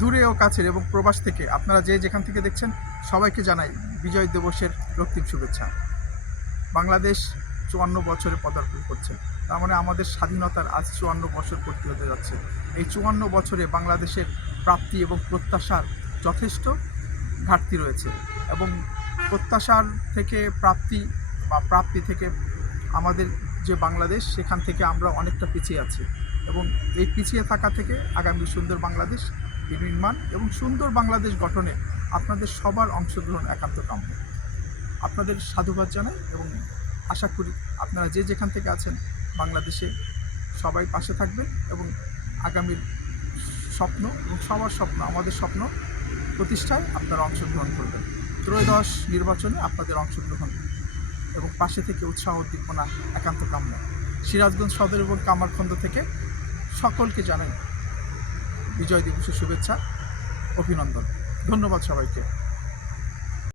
দূরে ও কাছের এবং প্রবাস থেকে আপনারা যে যেখান থেকে দেখছেন সবাইকে জানাই বিজয় দিবসের রক্তিম শুভেচ্ছা। বাংলাদেশ ৫৪ বছরে পদার্পণ করছে। তার মানে আমাদের স্বাধীনতার আজ ৫৪ বছর পূর্তি হতে যাচ্ছে। এই ৫৪ বছরে বাংলাদেশের প্রাপ্তি এবং প্রত্যাশার যথেষ্ট ঘাটতি রয়েছে এবং প্রত্যাশার থেকে প্রাপ্তি থেকে আমাদের যে বাংলাদেশ সেখান থেকে আমরা অনেকটা পিছিয়ে আছি এবং এই পিছিয়ে থাকা থেকে আগামী সুন্দর বাংলাদেশ বিনির্মাণ এবং সুন্দর বাংলাদেশ গঠনে আপনাদের সবার অংশগ্রহণ একান্ত কাম্য। আপনাদের সাধুবাদ জানাই এবং আশা করি আপনারা যে যেখান থেকে আছেন বাংলাদেশে সবাই পাশে থাকবেন এবং আগামীর স্বপ্ন এবং সবার স্বপ্ন আমাদের স্বপ্ন প্রতিষ্ঠায় আপনারা অংশগ্রহণ করবেন। ত্রয়োদশ নির্বাচনে আপনাদের অংশগ্রহণ এবং পাশে থেকে উৎসাহ উদ্দীপনা একান্ত কাম্য। সিরাজগঞ্জ সদর এবং কামারখন্দ থেকে সকলকে জানাই বিজয় দিবসের শুভেচ্ছা, অভিনন্দন। ধন্যবাদ সবাইকে।